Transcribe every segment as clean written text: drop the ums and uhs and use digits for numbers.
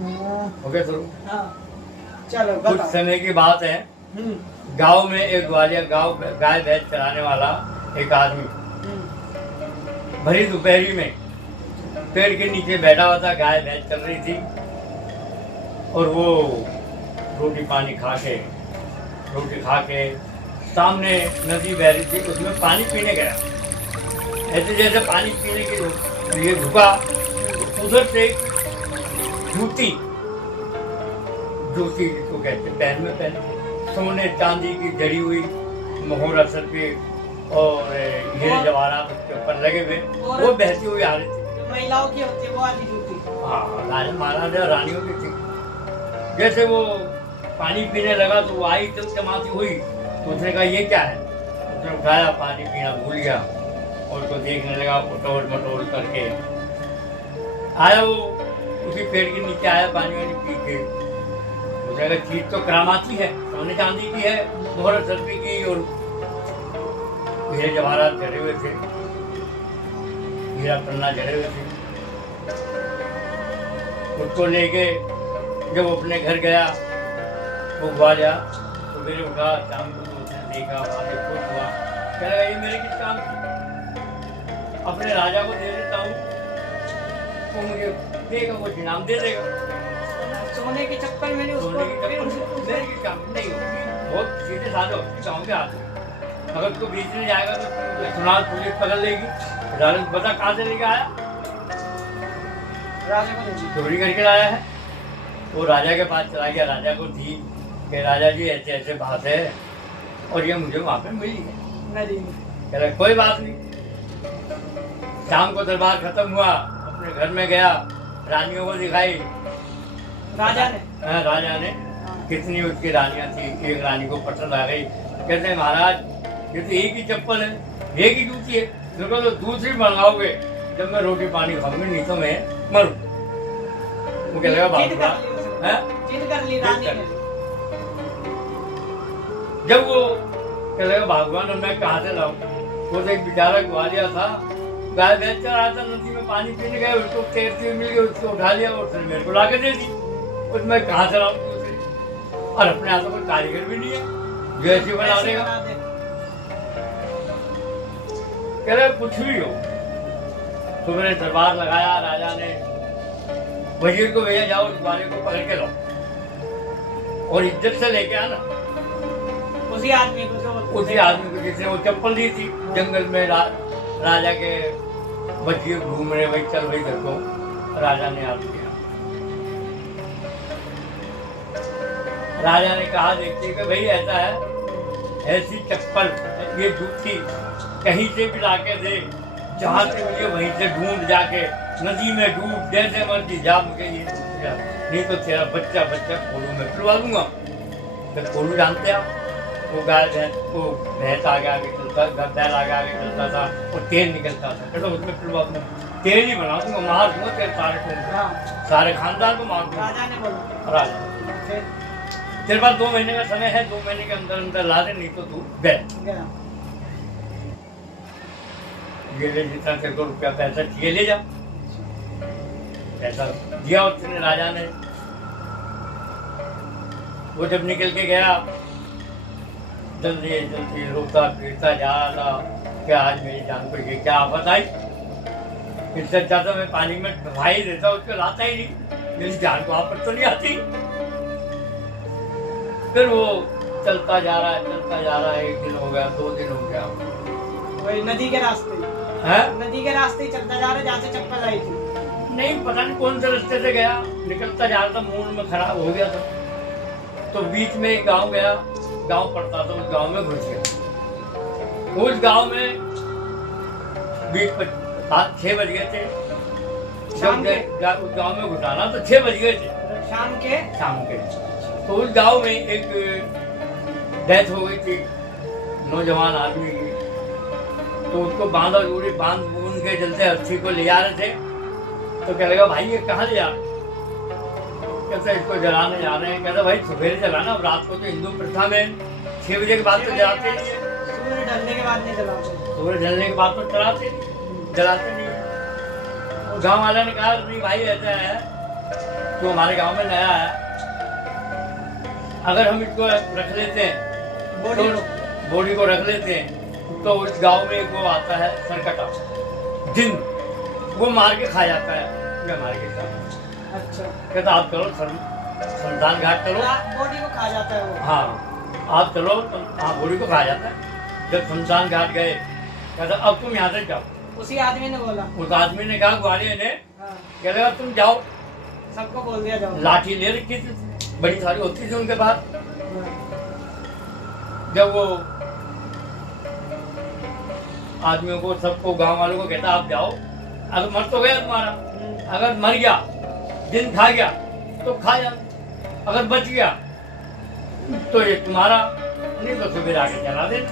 हो गया शुरू। हाँ चलो कुछ बताओ। समय की बात है, गांव में एक ग्वालियर गांव गाय भैंस चराने वाला एक आदमी भरी दोपहरी में पेड़ के नीचे बैठा हुआ था। गाय भैंस चल रही थी और वो रोटी खा के सामने नदी बह रही थी, उसमें पानी पीने गया। ऐसे जैसे पानी पीने के लिए झुका, उधर से जूती जिसको कहते पैर में पहने सोने चांदी की जड़ी हुई मोहरा सर पे और हीरे जवाहरात उसके ऊपर लगे हुए, वो बहती हुई आ रही थी। महिलाओं की होती है वो वाली जूती। हाँ, राजा महाराजा रानियों की थी। जैसे वो पानी पीने लगा तो वो आई चमचमाती हुई, तो उसने कहा ये क्या है। उसने उठाया, पानी पीना भूल गया और उसको देखने लगा, पटोल मटोल करके आया। वो उसी पेड़ के नीचे आया, पानी वानी पी के। उसने कहा चीज तो करामाती है, सोने चांदी की है, मोहर सर्दी की और हीरे जवाहरात जड़े हुए थे, हीरा पन्ना जड़े हुए थे। उसको लेके जब अपने घर गया, वो ग्वालियर सुबह उठा, शाम को तो उसने देखा, वहां से खुश हुआ, कह रहा ये मेरे किस काम की, अपने राजा को दे देता हूँ, वो मुझे देगा, वो इनाम दे देगा। सोने के चक्कर में सोने की चक्कर मेरे किस काम की नहीं होती, बहुत सीधे साधे होते गाँव के आदमी। अगर उसको बेचने जाएगा तो सुनार पुलिस पकड़ लेगी, अदालत पता कहाँ से लेके आया, राजा को चोरी करके लाया है। वो राजा के पास चला गया, राजा को दी कि राजा जी ऐसे ऐसे बात है और ये मुझे वहां पे मिली है। नदी में कह रहा कोई बात नहीं। शाम को दरबार खत्म हुआ, अपने घर में गया, रानियों को दिखाई। राजा ने राजा ने कितनी उसकी रानियां थी, एक रानी को पसंद आ गई। कहते हैं महाराज ये तो एक ही चप्पल है, एक ही जूती है, देखो तो दूसरी मंगाओगे जब मैं रोटी पानी खाऊंगी, नहीं तो मैं मरूं। वो कह रहा जिद कर ली रानी ने। जब वो कह रहा भगवान मैं कहाँ से लाऊं, वो तो एक बेचारा ग्वालियर था, गाय भैंस चरा रहा था, नदी में पानी पीने गए, उसको तैरती हुई मिल गई, उसको उठा लिया और उसने मेरे को लाके दे दी। उसमें कहाँ से लाऊं दूसरी, और अपने हाथों कोई कारीगर भी नहीं है जो ऐसी बना देगा। कह रहे कुछ भी हो। सुबह ने दरबार लगाया, राजा ने वजीर को भेजा, जाओ इस ग्वालियर को पकड़ के लाओ और इज्जत से लेके आना। उसी आदमी को जिसने वो चप्पल दी थी जंगल में, राजा के वजीर घूम रहे, वही चल वही घर को राजा ने याद किया। राजा ने कहा देखिए कि भाई ऐसा है, ऐसी चप्पल ये जूती कहीं से भी लाके दे, जहां से मुझे वहीं से ढूंढ जाके नदी में डूब, जैसे मर्जी जा, मुझे ये नहीं तो तेरा बच्चा कोलू में पिलवा दूंगा। तो कोलू जानते आप, वो गाय भैंस आगे आगे चलता, बैल आगे चलता था और तेल निकलता था, कहता उसमें पिलवा दूंगा, तेल ही बना दूंगा, मार दूंगा तेरे सारे खानदान को मार दूंगा। राजा ने बोला राजा तेरे पास 2 महीने का समय है, 2 महीने के अंदर अंदर ला दे, नहीं तो तू गया। ये ले, जितना तेरे को रुपया पैसा चाहिए ले जा। पैसा दिया उसने राजा ने। वो जब निकल के गया, जल्दी जल्दी रोता पीटता जा रहा था कि आज मेरी जान को ये क्या आफत आई, इससे ज्यादा मैं पानी में भाई देता, उसको लाता ही नहीं, मेरी जान को आफत तो नहीं आती। फिर वो चलता जा रहा है, 1 दिन हो गया, 2 दिन हो गया, वही नदी के रास्ते चलता जा रहा, जहाँ से चप्पल आई थी। नहीं पता नहीं कौन से रास्ते से गया, निकलता जा रहा था, मूड में खराब हो गया था, तो बीच में एक गांव गया, गांव पड़ता था, उस गांव में घुस गया। उस गांव में 6 बज गए थे, जब उस गांव में घुसाना तो 6 बज गए थे शाम के। तो उस गांव में एक डेथ हो गई थी नौजवान आदमी की, तो उसको बांध के जलते अर्थी को ले जा रहे थे। तो कह लगा भाई ये कहाँ ले जा रहे, कहते इसको जलाने जा रहे हैं। कहते भाई सवेरे जलाना, अब रात को तो हिंदू प्रथा में 6 बजे के बाद तो जलाते नहीं है, सूर्य ढलने के बाद नहीं जलाते, सूर्य ढलने के बाद तो जलाते नहीं है। गाँव वाला ने कहा नहीं भाई ऐसा है जो हमारे गांव में नया आया, अगर हम इसको रख लेते हैं बॉडी को रख लेते हैं तो उस गांव में एक वो आता है सरकटा जिन, वो मार के खा जाता है बीमारी के साथ। अच्छा, कहता आप चलो शमशान घाट चलो, बॉडी को खा जाता है वो। हाँ आप चलो, हाँ बॉडी को खा जाता है। जब शमशान घाट गए, कहता अब तुम यहाँ से जाओ। उसी आदमी ने बोला, उस आदमी ने कहा, ग्वालियर ने, हाँ, कह लगा तुम जाओ, सबको बोल दिया जाओ। लाठी ले रखी थी, बड़ी सारी होती थी उनके पास। हाँ, जब वो आदमियों को, सबको, गांव वालों को कहता आप जाओ, अगर मर तो गया तुम्हारा, अगर मर गया, दिन खा गया तो खा जा, अगर बच गया तो ये तुम्हारा, नहीं तो सुबह आके चला देना,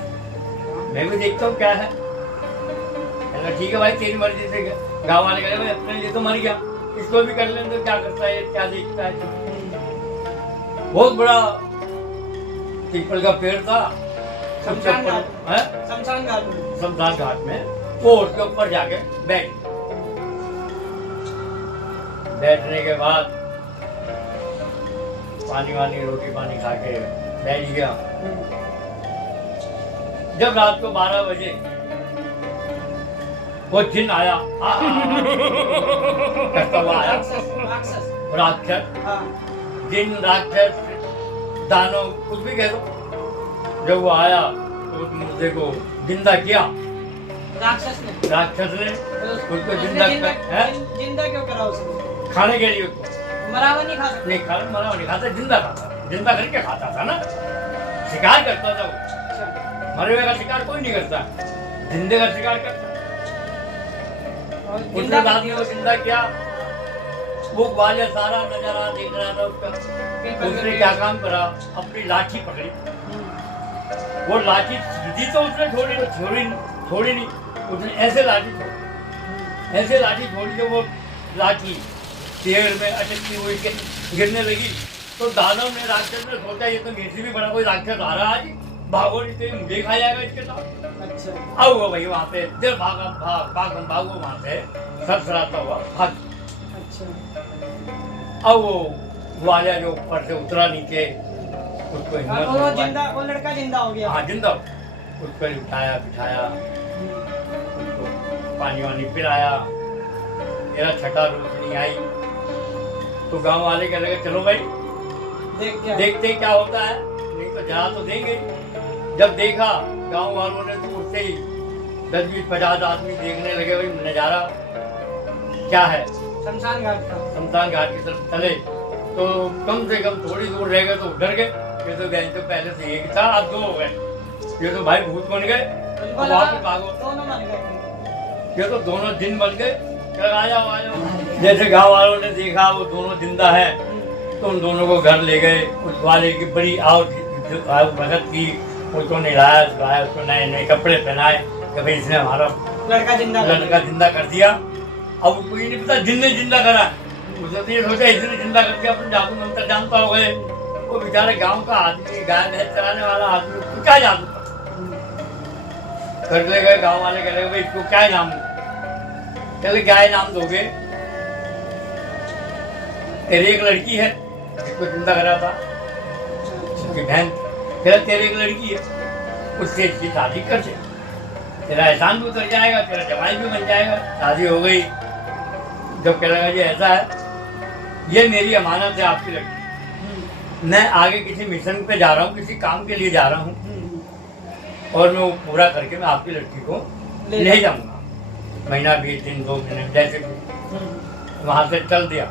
मैं भी देखता हूँ क्या है। कहना ठीक है भाई तेरी मर्जी से। गाँव वाले कहते भाई अपने लिए तो मर गया, इसको भी कर लेंगे, तो क्या करता है, क्या देखता है। बहुत बड़ा पीपल का पेड़ था शमशान घाट, है शमशान घाट में, शमशान घाट में, वो उसके ऊपर जाके बैठने के बाद पानी वानी रोटी पानी खा के बैठ गया। जब रात को 12 बजे वो जिन आया, कहता हुआ आया, राक्षस, हाँ, जिन, राक्षस, दानव, कुछ भी कह दो। जब वो आया तो उस मुर्दे को जिंदा किया, राक्षस ने उसको जिंदा क्यों करा उसने? खाने के लिए उसको। मरा हुआ नहीं खा सकता? नहीं मरा नहीं खाता, जिंदा खाता, जिंदा करके खाता था ना, शिकार करता था वो। अच्छा, मरे हुए का शिकार कोई नहीं करता, जिंदे का शिकार करता। उसने रात में वो जिंदा किया, वो ग्वालियर सारा नजारा देख रहा था उसका। उसने क्या काम करा, अपनी लाठी पकड़ी, वो लाठी सीधी तो उसने छोड़ी नहीं, उसने ऐसे लाठी छोड़ी, तो वो लाठी पेड़ में अटकती हुई गिरने लगी। तो दानव ने, राक्षस ने सोचा ये तो मेरे से भी बड़ा कोई राक्षस आ रहा है, आज भागो नहीं तो मुझे खा जाएगा इसके साथ। अच्छा, अब वो भाई वहाँ पे देर भागो वहाँ से सरसराता हुआ भाग। अच्छा, अब वो ग्वालियर जो ऊपर से उतरा नीचे, उसको वो लड़का जिंदा हो गया। हाँ जिंदा, उसको उठाया बिठाया, उसको पानी वानी पिलाया। मेरा छठा रोशनी आई तो गांव वाले कह लगे चलो भाई देखते क्या होता है, नहीं तो जला तो देंगे। जब देखा गांव वालों ने तो उससे ही 10-20-50 आदमी देखने लगे, भाई नजारा क्या है। शमशान घाट की तरफ चले तो कम से कम थोड़ी दूर रह गए तो डर गए, ये तो गए तो पहले से एक था, अब 2 हो गए, ये तो भाई भूत बन गए, भागो, दोनों बन गए, ये तो दोनों दिन बन गए। आ जाओ। जैसे गांव वालों ने देखा वो दोनों जिंदा है तो उन दोनों को घर ले गए। उस वाले की बड़ी भगत की, उसको नहलाया धुलाया, उसको नए कपड़े पहनाए कि भाई इसने हमारा लड़का जिंदा कर दिया। अब उसको ये नहीं पता जिनने जिंदा करा, उसने तो ये सोचा इसने जिंदा करके अपन जादू मंत्र जानता हो गए। वो बेचारे गांव का आदमी, गाय भैंस चलाने वाला आदमी, उसको क्या जादू कर ले गए। गाँव वाले कह रहे भाई इसको क्या नाम, चले क्या नाम दोगे, तेरी एक लड़की है जिसको जिंदा करा था, उसकी बहन, तेरी एक लड़की है, उससे इसकी शादी कर दे, तेरा एहसान भी उतर जाएगा, तेरा जमाई भी बन जाएगा। शादी हो गई। जब कह लगा ये ऐसा है, ये मेरी अमानत है आपकी लड़की, मैं आगे किसी मिशन पे जा रहा हूँ, किसी काम के लिए जा रहा हूँ और मैं वो पूरा करके मैं आपकी लड़की को ले जाऊंगा। महीना 20 दिन 2 महीने जैसे भी वहां से चल दिया।